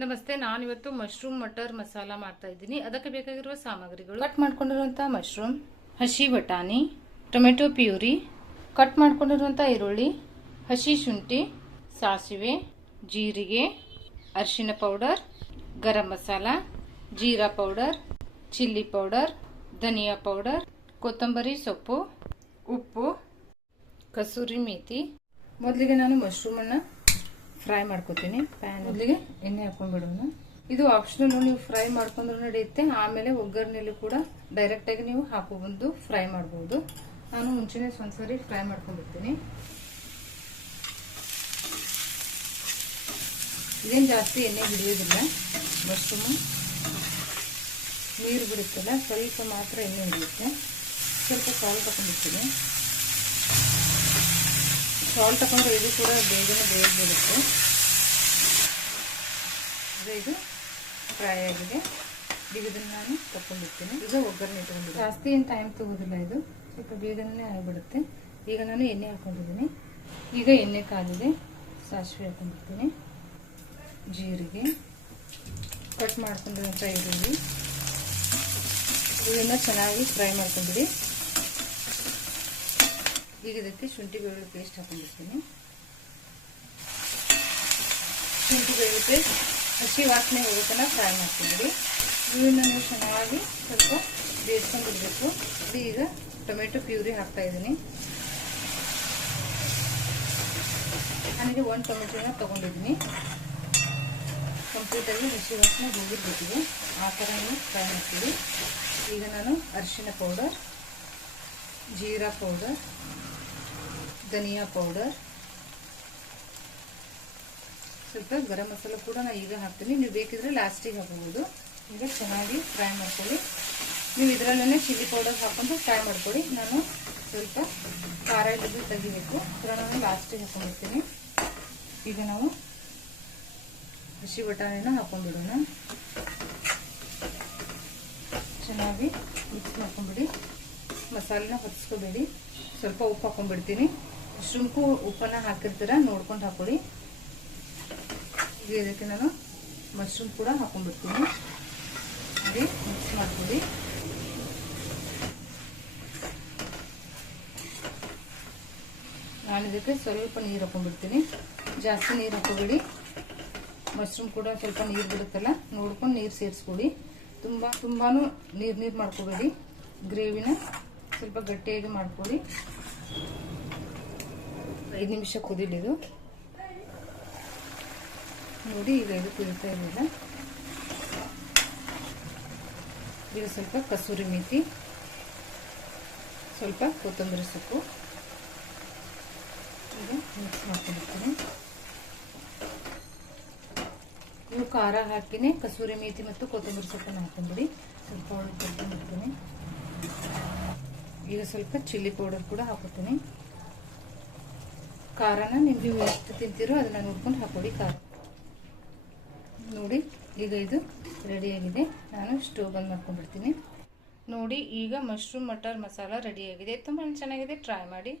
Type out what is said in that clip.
ನಮಸ್ತೆ, ನಾನು ಇವತ್ತು ಮಶ್ರೂಮ್ ಮಟರ್ ಮಸಾಲ ಮಾಡ್ತಾ ಇದ್ದೀನಿ. ಅದಕ್ಕೆ ಬೇಕಾಗಿರುವ ಸಾಮಗ್ರಿಗಳು: ಕಟ್ ಮಾಡ್ಕೊಂಡಿರುವಂತಹ ಮಶ್ರೂಮ್, ಹಸಿ ಬಟಾಣಿ, ಟೊಮೆಟೊ ಪ್ಯೂರಿ, ಕಟ್ ಮಾಡ್ಕೊಂಡಿರುವಂತಹ ಈರುಳ್ಳಿ, ಹಸಿ ಶುಂಠಿ, ಸಾಸಿವೆ, ಜೀರಿಗೆ, ಅರಿಶಿನ ಪೌಡರ್, ಗರಂ ಮಸಾಲ, ಜೀರಾ ಪೌಡರ್, ಚಿಲ್ಲಿ ಪೌಡರ್, ಧನಿಯಾ ಪೌಡರ್, ಕೊತ್ತಂಬರಿ ಸೊಪ್ಪು, ಉಪ್ಪು, ಕಸೂರಿ ಮೇಥಿ. ಮೊದಲಿಗೆ ನಾನು ಮಶ್ರೂಮ್ ಅನ್ನು ಫ್ರೈ ಮಾಡ್ಕೋತೀನಿ. ಪ್ಯಾನ್ ಮೊದಲಿಗೆ ಎಣ್ಣೆ ಹಾಕೊಂಡ್ಬಿಡೋಣ. ಇದು ಆಪ್ಷನಲ್, ನೀವು ಫ್ರೈ ಮಾಡ್ಕೊಂಡ್ರು ನಡೆಯುತ್ತೆ. ಆಮೇಲೆ ಒಗ್ಗರಣೆಯಲ್ಲಿ ಕೂಡ ಡೈರೆಕ್ಟ್ ಆಗಿ ನೀವು ಹಾಕೋಬಂದು ಫ್ರೈ ಮಾಡಬಹುದು. ನಾನು ಮುಂಚೆನೆ ಒಂದ್ಸರಿ ಫ್ರೈ ಮಾಡ್ಕೊಂಡ್ಬಿಡ್ತೀನಿ. ಇದೇನು ಜಾಸ್ತಿ ಎಣ್ಣೆ ಹಿಡಿಯೋದಿಲ್ಲ. ಮಶ್ರೂಮ್ ನೀರು ಬಿಡುತ್ತಲ್ಲ, ಸ್ವಲ್ಪ ಮಾತ್ರ ಎಣ್ಣೆ ಹಿಡಿಯುತ್ತೆ. ಸ್ವಲ್ಪ ಸಾಲ್ಟ್ ಹಾಕೊಂಡ್ಬಿಡ್ತೀನಿ. ಸಾಲ್ಟ್ ಹಾಕೊಂಡ್ರೆ ಇದು ಕೂಡ ಬೇಗನೆ ಬೇಯಿಸ್ಬಿಡುತ್ತೆ. ಇದು ಫ್ರೈ ಆಗಿದೆ. ಈಗ ಇದನ್ನು ನಾನು ತಗೊಂಡಿರ್ತೀನಿ. ಈಗ ಒಗ್ಗರಣೆ ಇಟ್ಕೊಂಡಿದ್ದೀನಿ. ಜಾಸ್ತಿ ಏನು ಟೈಮ್ ತಗೋದಿಲ್ಲ, ಇದು ಸ್ವಲ್ಪ ಬೇಗನೆ ಆಗಿಬಿಡುತ್ತೆ. ಈಗ ನಾನು ಎಣ್ಣೆ ಹಾಕೊಂಡಿದ್ದೀನಿ. ಈಗ ಎಣ್ಣೆ ಕಾದಿದೆ. ಸಾಸಿವೆ ಹಾಕೊಂಡಿರ್ತೀನಿ, ಜೀರಿಗೆ, ಕಟ್ ಮಾಡ್ಕೊಂಡಿರೋಂಥ ಈರುಳ್ಳಿ, ಇದನ್ನು ಚೆನ್ನಾಗಿ ಫ್ರೈ ಮಾಡ್ಕೊಂಡ್ಬಿಡಿ. ಈಗ ಇದಕ್ಕೆ ಶುಂಠಿ ಬೆಳ್ಳುಳ್ಳಿ ಪೇಸ್ಟ್ ಹಾಕೊಂಡಿರ್ತೀನಿ. ಶುಂಠಿ ಬೆಳ್ಳುಳ್ಳಿ ಪೇಸ್ಟ್ ಹಸಿ ವಾಸನೆ ಹೋಗೋತನ ಫ್ರೈ ಮಾಡ್ಕೊಂಡ್ಬಿಡಿ. ಇವನ್ನ ನೀವು ಚೆನ್ನಾಗಿ ಸ್ವಲ್ಪ ಬೇಯಿಸ್ಕೊಂಡ್ಬಿಡ್ಬೇಕು. ಈಗ ಟೊಮೆಟೊ ಪ್ಯೂರಿ ಹಾಕ್ತಾ ಇದ್ದೀನಿ. ನಾನಿಗೆ 1 ಟೊಮೆಟೊನ ತೊಗೊಂಡಿದ್ದೀನಿ. ಕಂಪ್ಲೀಟಾಗಿ ಹಸಿ ವಾಸನೆ ಹೋಗಿರ್ಬೇಕಿದೆ, ಆ ಥರ ನೀವು ಫ್ರೈ ಮಾಡ್ತೀವಿ. ಈಗ ನಾನು ಅರಿಶಿನ ಪೌಡರ್, ಜೀರಾ ಪೌಡರ್, ಧನಿಯಾ ಪೌಡರ್, ಸ್ವಲ್ಪ ಗರಂ ಮಸಾಲ ಕೂಡ ನಾನು ಈಗ ಹಾಕ್ತೀನಿ. ನೀವು ಬೇಕಿದ್ರೆ ಲಾಸ್ಟಿಗೆ ಹಾಕಬಹುದು. ಈಗ ಚೆನ್ನಾಗಿ ಫ್ರೈ ಮಾಡ್ಕೊಳ್ಳಿ. ನೀವು ಇದರಲ್ಲೇ ಚಿಲ್ಲಿ ಪೌಡರ್ ಹಾಕೊಂಡು ಫ್ರೈ ಮಾಡ್ಕೊಳ್ಳಿ. ನಾನು ಸ್ವಲ್ಪ ಖಾರ ಇಲ್ಲದ್ದು ತೆಗಿಬೇಕು, ಅದರ ನಾನು ಲಾಸ್ಟಿಗೆ ಹಾಕೊಂಡಿರ್ತೀನಿ. ಈಗ ನಾವು ಹಸಿ ಬಟಾಣಿನ ಹಾಕೊಂಡ್ಬಿಡೋಣ. ಚೆನ್ನಾಗಿ ಮಿಕ್ಸ್ ಮಾಡ್ಕೊಂಡ್ಬಿಡಿ. ಮಸಾಲೆನ ಹೊತ್ತಿಸ್ಕೋಬೇಡಿ. ಸ್ವಲ್ಪ ಉಪ್ಪು ಹಾಕೊಂಡ್ಬಿಡ್ತೀನಿ. ಮಶ್ರೂಮ್ಗೂ ಉಪ್ಪನ್ನ ಹಾಕಿರ್ತೀರ, ನೋಡ್ಕೊಂಡು ಹಾಕೊಳ್ಳಿ. ಈಗ ಇದಕ್ಕೆ ನಾನು ಮಶ್ರೂಮ್ ಕೂಡ ಹಾಕೊಂಡ್ಬಿಡ್ತೀನಿ. ಅದೇ ಮಿಕ್ಸ್ ಮಾಡ್ಕೊಳ್ಳಿ. ನಾನು ಇದಕ್ಕೆ ಸ್ವಲ್ಪ ನೀರು ಹಾಕೊಂಡ್ಬಿಡ್ತೀನಿ. ಜಾಸ್ತಿ ನೀರು ಹಾಕೋಬೇಡಿ. ಮಶ್ರೂಮ್ ಕೂಡ ಸ್ವಲ್ಪ ನೀರು ಬಿಡುತ್ತಲ್ಲ, ನೋಡ್ಕೊಂಡು ನೀರು ಸೇರಿಸ್ಕೊಡಿ. ತುಂಬಾನು ನೀರು ಮಾಡ್ಕೋಬೇಡಿ. ಗ್ರೇವಿನ ಸ್ವಲ್ಪ ಗಟ್ಟಿಯಾಗಿ ಮಾಡ್ಕೊಳ್ಳಿ. 5 ನಿಮಿಷ ಕುದಿಲಿದು ನೋಡಿ. ಈಗ ಇದು ಕುದಿತಾ ಇರಲಿಲ್ಲ. ಈಗ ಸ್ವಲ್ಪ ಕಸೂರಿ ಮೇಥಿ, ಸ್ವಲ್ಪ ಕೊತ್ತಂಬರಿ ಸೊಪ್ಪು, ಈಗ ಮಿಕ್ಸ್ ಮಾಡ್ಕೊಂಡಿರ್ತೀನಿ. ನೀವು ಖಾರ ಹಾಕಿನೇ ಕಸೂರಿ ಮೇಥಿ ಮತ್ತು ಕೊತ್ತಂಬರಿ ಸೊಪ್ಪನ್ನು ಹಾಕೊಂಡ್ಬಿಡಿ. ಸ್ವಲ್ಪ ಹಾಕೊಂಡಿರ್ತೀನಿ. ಈಗ ಸ್ವಲ್ಪ ಚಿಲ್ಲಿ ಪೌಡರ್ ಕೂಡ ಹಾಕೋತೀನಿ. ಖಾರನ ನೀವು ಎಷ್ಟು ತಿಂತೀರೋ ಅದನ್ನ ನೋಡ್ಕೊಂಡು ಹಾಕೊಳ್ಳಿ. ಖಾರ ನೋಡಿ. ಈಗ ಇದು ರೆಡಿಯಾಗಿದೆ. ನಾನು ಸ್ಟವ್ ಬಂದ್ ಮಾಡ್ಕೊಂಡ್ಬಿಡ್ತೀನಿ. ನೋಡಿ, ಈಗ ಮಶ್ರೂಮ್ ಮಟರ್ ಮಸಾಲ ರೆಡಿಯಾಗಿದೆ. ತುಂಬ ಚೆನ್ನಾಗಿದೆ. ಟ್ರೈ ಮಾಡಿ.